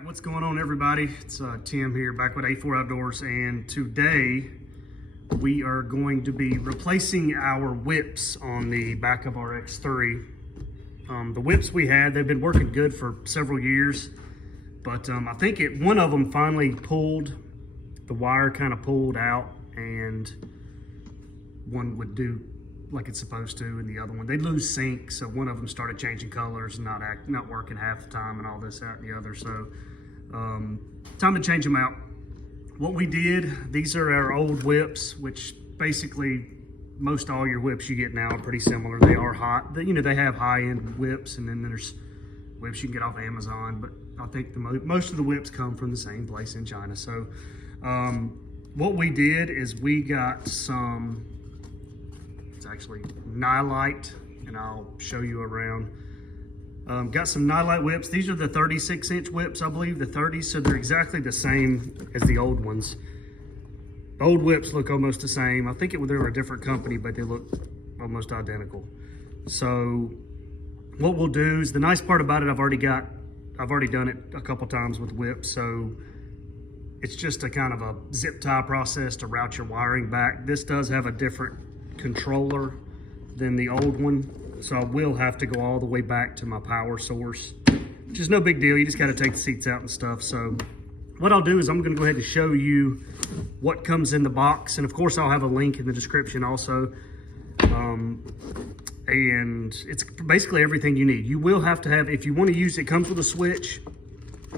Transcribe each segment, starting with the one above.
right, what's going on, everybody? It's Tim here, back with A4 Outdoors, and today we are going to be replacing our whips on the back of our X3. The whips we had, they've been working good for several years, but I think one of them finally pulled, the wire kind of pulled out, and one would do like it's supposed to, and the other one, they lose sync, so one of them started changing colors and not working half the time and all this, that, and the other. So time to change them out. What we did, these are our old whips, which basically most all your whips you get now are pretty similar. They are hot, you know, they have high-end whips, and then there's whips you can get off Amazon, but I think most of the whips come from the same place in China. So what we did is we got some, it's actually Nilight, and I'll show you around. Got some Nilight whips. These are the 36-inch whips, I believe, the 30s, so they're exactly the same as the old ones. The old whips look almost the same. I think they were a different company, but they look almost identical. So what we'll do is, the nice part about it, I've already done it a couple times with whips, so it's just a kind of a zip tie process to route your wiring back. This does have a different controller than the old one, so I will have to go all the way back to my power source, which is no big deal. You just got to take the seats out and stuff. So what I'll do is I'm going to go ahead and show you what comes in the box, and of course I'll have a link in the description also. And it's basically everything you need. You will have to have, if you want to use, it comes with a switch.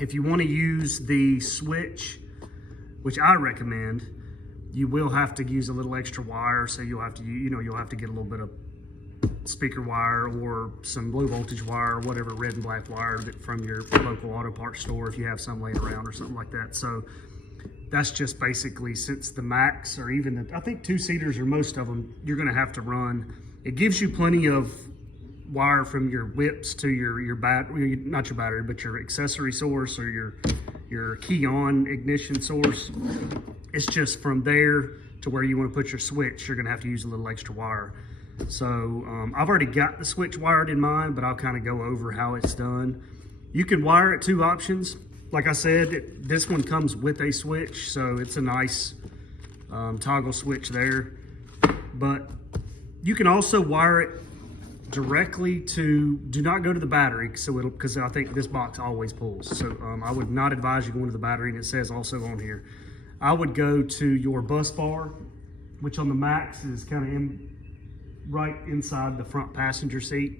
If you want to use the switch, which I recommend, you will have to use a little extra wire. So you'll have to, you'll have to get a little bit of speaker wire or some low voltage wire or whatever, red and black wire from your local auto parts store if you have some laying around or something like that. So that's just basically, since the Max, or even I think two-seaters or most of them, you're going to have to run. It gives you plenty of wire from your whips to your battery, not your battery, but your accessory source or your key on ignition source. It's just from there to where you want to put your switch, you're going to have to use a little extra wire. So I've already got the switch wired in mine, but I'll kind of go over how it's done. You can wire it two options. Like I said, this one comes with a switch, so it's a nice toggle switch there. But you can also wire it directly to, do not go to the battery, because I think this box always pulls. So I would not advise you going to the battery, and it says also on here. I would go to your bus bar, which on the Max is kind of right inside the front passenger seat.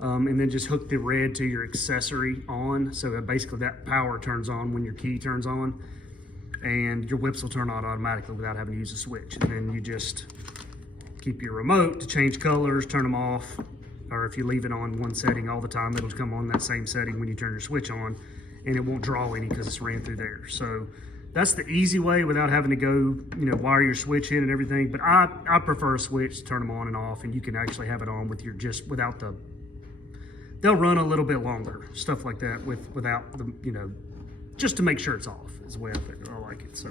And then just hook the red to your accessory on. So that basically that power turns on when your key turns on, and your whips will turn on automatically without having to use a switch. And then you just keep your remote to change colors, turn them off, or if you leave it on one setting all the time, it'll come on that same setting when you turn your switch on, and it won't draw any because it's ran through there. So that's the easy way without having to go, wire your switch in and everything. But I prefer a switch to turn them on and off, and you can actually have it on with without the, they'll run a little bit longer, stuff like that, without the, just to make sure it's off is the way I like it. So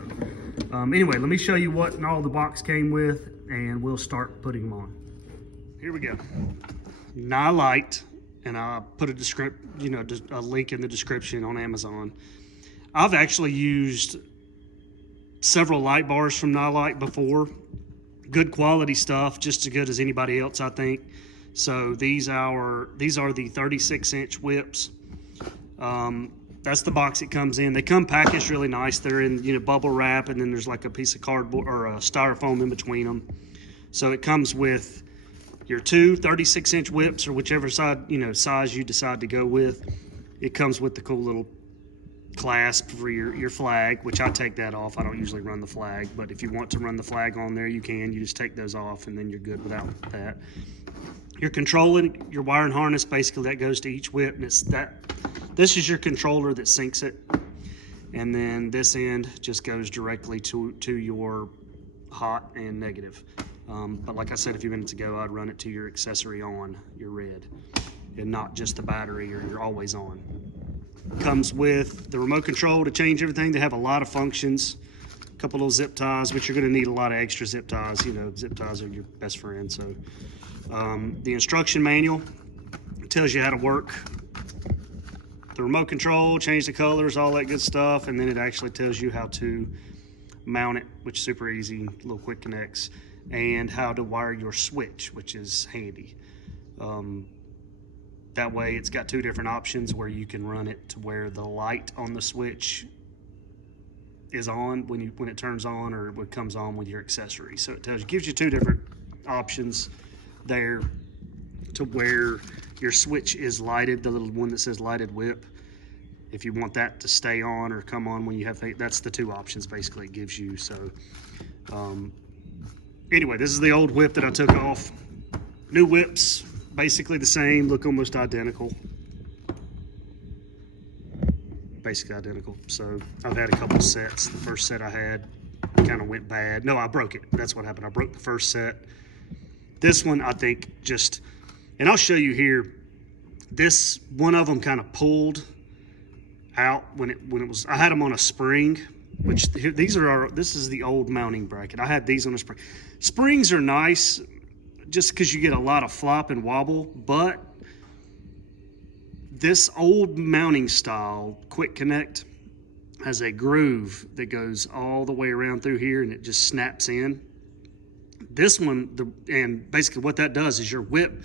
anyway, let me show you what all the box came with, and we'll start putting them on. Here we go. Nilight, and I'll put a link in the description on Amazon. I've actually used several light bars from Nilight before. Good quality stuff, just as good as anybody else, I think. So these are the 36-inch whips. That's the box it comes in. They come packaged really nice. They're in bubble wrap, and then there's like a piece of cardboard or a styrofoam in between them. So it comes with your two 36-inch whips, or whichever size you decide to go with. It comes with the cool little clasp for your flag, which I take that off. I don't usually run the flag, but if you want to run the flag on there, you can. You just take those off, and then you're good without that. You're controlling your wire and harness, basically that goes to each whip, and this is your controller that syncs it, and then this end just goes directly to your hot and negative. But like I said a few minutes ago, I'd run it to your accessory on, your red, and not just the battery or your always on. Comes with the remote control to change everything. They have a lot of functions, a couple of zip ties, which you're going to need a lot of extra zip ties. Zip ties are your best friend. So the instruction manual tells you how to work the remote control, change the colors, all that good stuff, and then it actually tells you how to mount it, which is super easy, little quick connects, and how to wire your switch, which is handy. That way it's got two different options where you can run it to where the light on the switch is on when it turns on, or what comes on with your accessory. So it gives you two different options there to where your switch is lighted, the little one that says lighted whip. If you want that to stay on or come on when you have, that's the two options basically it gives you. So anyway, this is the old whip that I took off. New whips, basically the same, look almost identical. Basically identical. So I've had a couple sets. The first set I had kind of went bad. No, I broke it. That's what happened. I broke the first set. This one, I think just, and I'll show you here, this, one of them kind of pulled out when it was, I had them on a spring, which this is the old mounting bracket. I had these on a spring. Springs are nice just because you get a lot of flop and wobble, but this old mounting style quick connect has a groove that goes all the way around through here and it just snaps in. This one, and basically what that does is your whip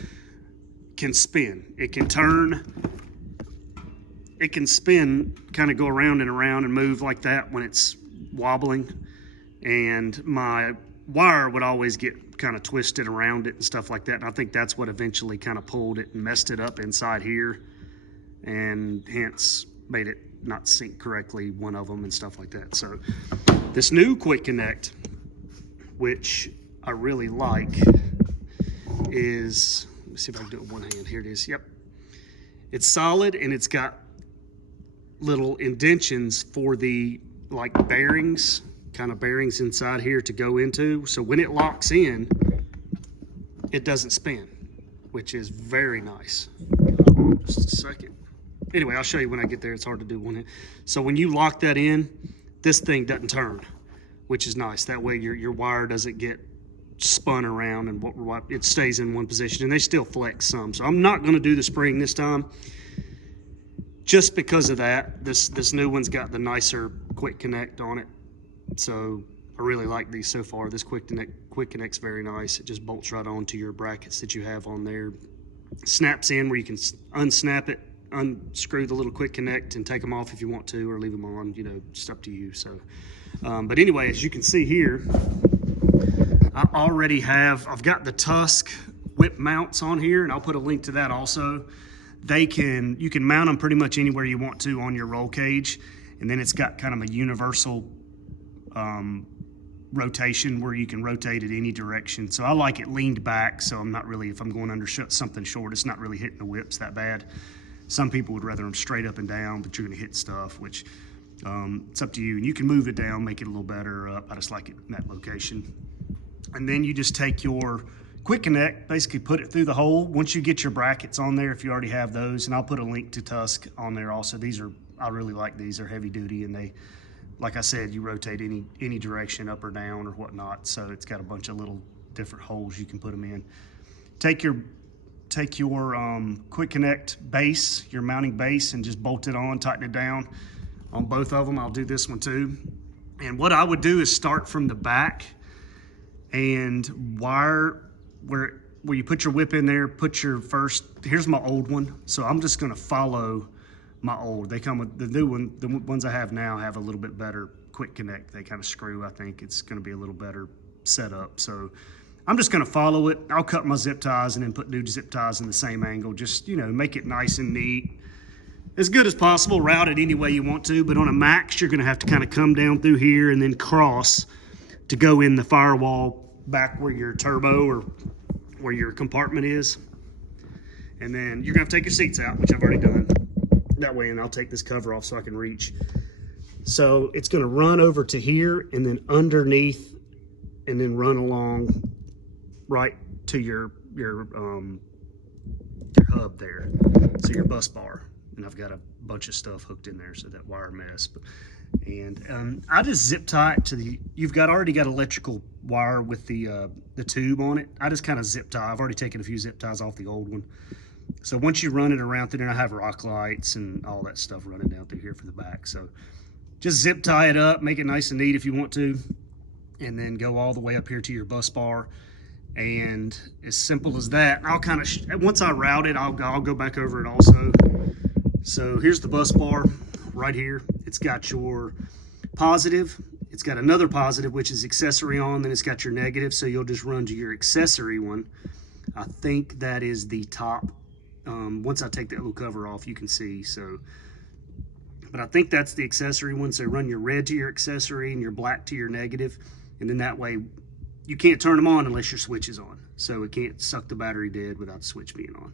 can spin. It can turn, it can spin, kind of go around and around and move like that when it's wobbling. And my wire would always get kind of twisted around it and stuff like that. And I think that's what eventually kind of pulled it and messed it up inside here, and hence made it not sync correctly, one of them and stuff like that. So this new quick connect, which I really like, is, let me see if I can do it with one hand. Here it is. Yep. It's solid, and it's got little indentions for the like bearings, kind of bearings inside here to go into. So when it locks in, it doesn't spin, which is very nice. Just a second. Anyway, I'll show you when I get there. It's hard to do one hand. So when you lock that in, this thing doesn't turn, which is nice. That way your wire doesn't get spun around and it stays in one position, and they still flex some. So I'm not going to do the spring this time just because of that. This new one's got the nicer quick connect on it. So I really like these so far. This quick connect's very nice. It just bolts right onto your brackets that you have on there. Snaps in where you can unsnap it, unscrew the little quick connect and take them off if you want to, or leave them on, you know, just up to you. So but anyway, as you can see here, I've got the Tusk whip mounts on here, and I'll put a link to that also. You can mount them pretty much anywhere you want to on your roll cage, and then it's got kind of a universal rotation where you can rotate it any direction. So I like it leaned back, so I'm not really, if I'm going under something short, it's not really hitting the whips that bad. Some people would rather them straight up and down, but you're gonna hit stuff, which it's up to you. And you can move it down, make it a little better up. I just like it in that location. And then you just take your quick connect, basically put it through the hole. Once you get your brackets on there, if you already have those, and I'll put a link to Tusk on there also. I really like these. They're heavy duty, and they, like I said, you rotate any direction, up or down or whatnot. So it's got a bunch of little different holes you can put them in. Take your quick connect base, your mounting base, and just bolt it on, tighten it down on both of them. I'll do this one too. And what I would do is start from the back and wire where you put your whip in there, put your first, here's my old one. So I'm just gonna follow my old. They come with the new one, the ones I have now have a little bit better quick connect. They kind of screw, I think it's gonna be a little better setup. So I'm just gonna follow it. I'll cut my zip ties and then put new zip ties in the same angle. Just, you know, make it nice and neat. As good as possible, route it any way you want to, but on a max, you're gonna have to kind of come down through here and then cross to go in the firewall back where your turbo or where your compartment is. And then you're gonna have to take your seats out, which I've already done. That way, and I'll take this cover off so I can reach. So it's gonna run over to here and then underneath and then run along right to your hub there. So your bus bar. And I've got a bunch of stuff hooked in there, so that wire mess. And I just zip tie it to the, you've already got electrical wire with the tube on it. I just kind of zip tie. I've already taken a few zip ties off the old one. So once you run it around through there, I have rock lights and all that stuff running down through here for the back. So just zip tie it up, make it nice and neat if you want to, and then go all the way up here to your bus bar. And as simple as that. I'll kind of, once I route it, I'll go back over it also. So here's the bus bar right here. It's got your positive. It's got another positive, which is accessory on. Then it's got your negative. So you'll just run to your accessory one. I think that is the top. Once I take that little cover off, you can see. So, but I think that's the accessory one. So run your red to your accessory and your black to your negative. And then that way, you can't turn them on unless your switch is on. So it can't suck the battery dead without the switch being on.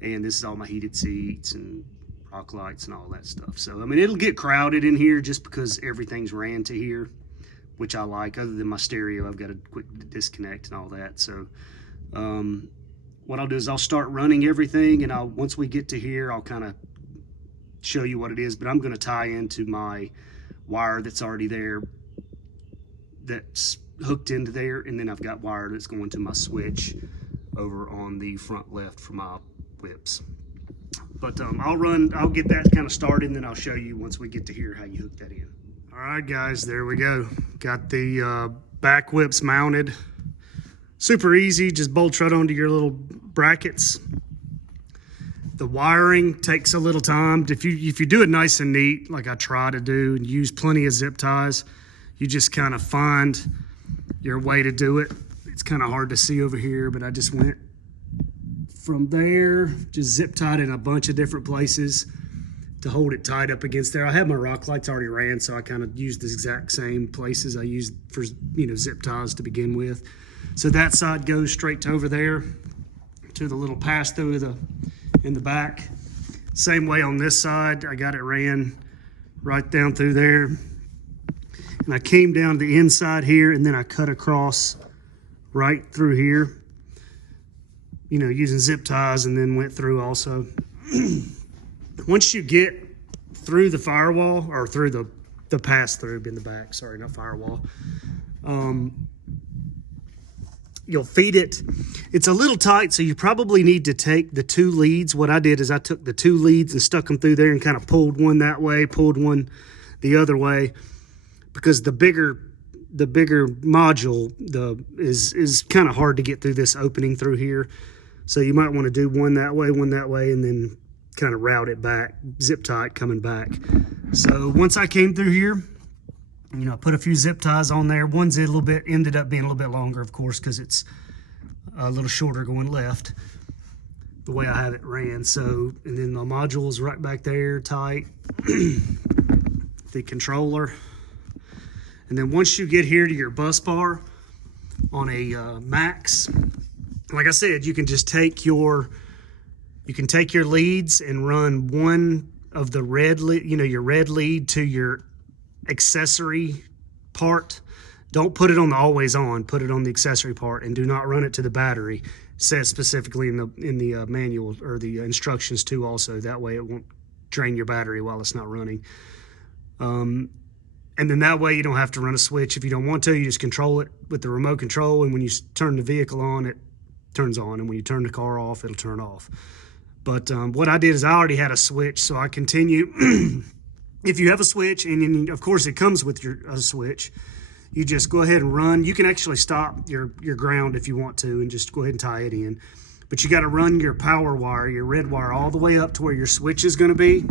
And this is all my heated seats and rock lights and all that stuff. So, I mean, it'll get crowded in here just because everything's ran to here, which I like. Other than my stereo, I've got a quick disconnect and all that. So, what I'll do is I'll start running everything, and once we get to here, I'll kind of show you what it is. But I'm going to tie into my wire that's already there, that's hooked into there, and then I've got wire that's going to my switch over on the front left for my whips. But I'll get that kind of started, and then I'll show you once we get to here how you hook that in. All right, guys, there we go. Got the back whips mounted. Super easy, just bolt right onto your little brackets. The wiring takes a little time. If you do it nice and neat, like I try to do, and use plenty of zip ties, you just kind of find your way to do it. It's kind of hard to see over here, but I just went from there, just zip tied in a bunch of different places to hold it tied up against there. I have my rock lights already ran, so I kind of used the exact same places I used for, zip ties to begin with. So that side goes straight to over there to the little pass through in the back. Same way on this side, I got it ran right down through there. And I came down the inside here, and then I cut across right through here, using zip ties, and then went through also. Once you get through the firewall, or through the pass through in the back, sorry, not firewall, you'll feed it. It's a little tight, so you probably need to take the two leads. What I did is I took the two leads and stuck them through there and kind of pulled one that way, pulled one the other way, because the bigger module is kind of hard to get through this opening through here. So you might want to do one that way, and then kind of route it back, zip tie it coming back. So once I came through here, I put a few zip ties on there. One's ended up being a little bit longer, of course, because it's a little shorter going left, the way I have it ran. So, and then the module's right back there, tight. The controller. And then once you get here to your bus bar on a max, like I said, you can just take your leads and run one of the red lead, your red lead to your accessory part. Don't put it on the always on, put it on the accessory part, and do not run it to the battery. It says specifically in the manual or the instructions too also. That way it won't drain your battery while it's not running. And then that way you don't have to run a switch. If you don't want to, you just control it with the remote control, and when you turn the vehicle on, it turns on, and when you turn the car off, it'll turn off. But what I did is I already had a switch, so I continue. If you have a switch, and of course it comes with a switch, you just go ahead and run. You can actually stop your ground if you want to and just go ahead and tie it in. But you got to run your power wire, your red wire, all the way up to where your switch is going to be.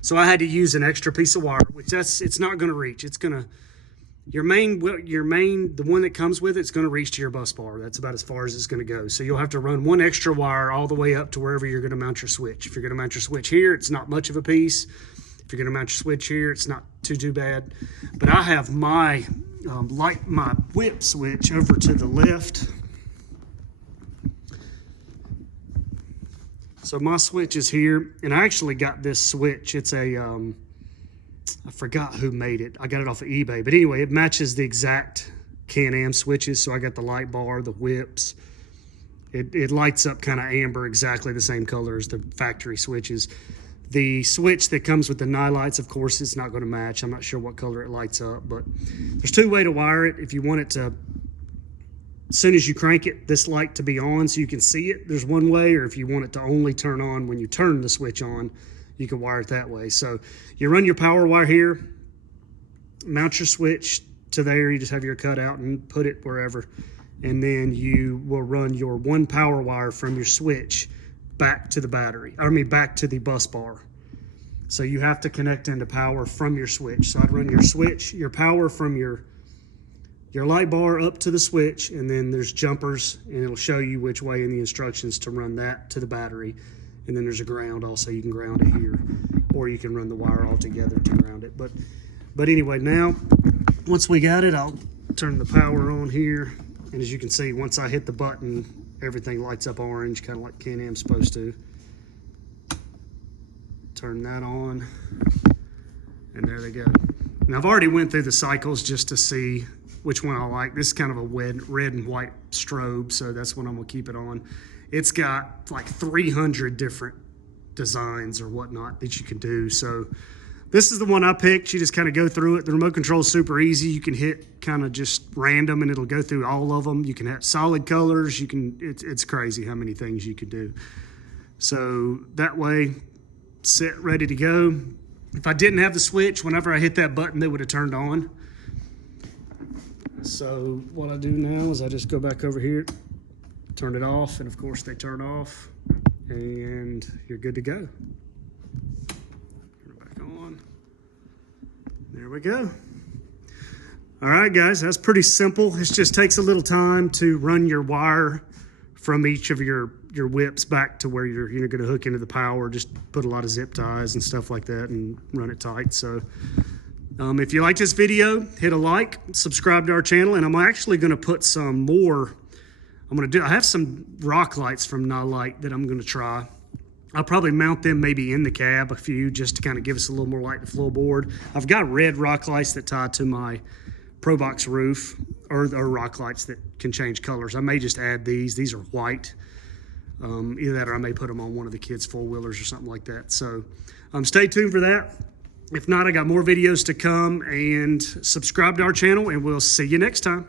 So I had to use an extra piece of wire, which it's not going to reach. It's going to, the one that comes with it's going to reach to your bus bar. That's about as far as it's going to go. So you'll have to run one extra wire all the way up to wherever you're going to mount your switch. If you're going to mount your switch here, it's not much of a piece. If you're going to mount your switch here, it's not too bad. But I have my my whip switch over to the left. So my switch is here, and I actually got this switch. It's a I forgot who made it. I got it off of eBay. But anyway, it matches the exact Canam switches. So I got the light bar, the whips. It lights up kind of amber, exactly the same color as the factory switches. The switch that comes with the Nilights, of course, it's not going to match. I'm not sure what color it lights up, but there's two ways to wire it. If you want it to as soon as you crank it, this light to be on so you can see it, there's one way, or if you want it to only turn on when you turn the switch on, you can wire it that way. So you run your power wire here, mount your switch to there, you just have your cutout and put it wherever, and then you will run your one power wire from your switch back to the battery, back to the bus bar. So you have to connect into power from your switch. So I'd run your switch, your power from your light bar up to the switch, and then there's jumpers, and it'll show you which way in the instructions to run that to the battery. And then there's a ground also, you can ground it here, or you can run the wire all together to ground it. But anyway, now, once we got it, I'll turn the power on here. And as you can see, once I hit the button, everything lights up orange, kind of like Canam's supposed to. Turn that on, and there they go. Now I've already went through the cycles just to see which one I like. This is kind of a red and white strobe, so that's what I'm gonna keep it on. It's got like 300 different designs or whatnot that you can do. So this is the one I picked. You just kind of go through it. The remote control is super easy. You can hit kind of just random and it'll go through all of them. You can have solid colors. You can, it's crazy how many things you could do. So that way, set, ready to go. If I didn't have the switch, whenever I hit that button, they would have turned on. So what I do now is I just go back over here, turn it off, and of course they turn off, and you're good to go. Turn it back on. There we go. All right, guys, that's pretty simple. It just takes a little time to run your wire from each of your whips back to where you're going to hook into the power. Just put a lot of zip ties and stuff like that and run it tight. So if you like this video, hit a like, subscribe to our channel, and I'm actually going to put some more. I have some rock lights from Nilight that I'm going to try. I'll probably mount them maybe in the cab, a few, just to kind of give us a little more light to floorboard. I've got red rock lights that tie to my Pro Box roof, or rock lights that can change colors. I may just add these. These are white. Either that or I may put them on one of the kids' four-wheelers or something like that. So stay tuned for that. If not, I got more videos to come, and subscribe to our channel, and we'll see you next time.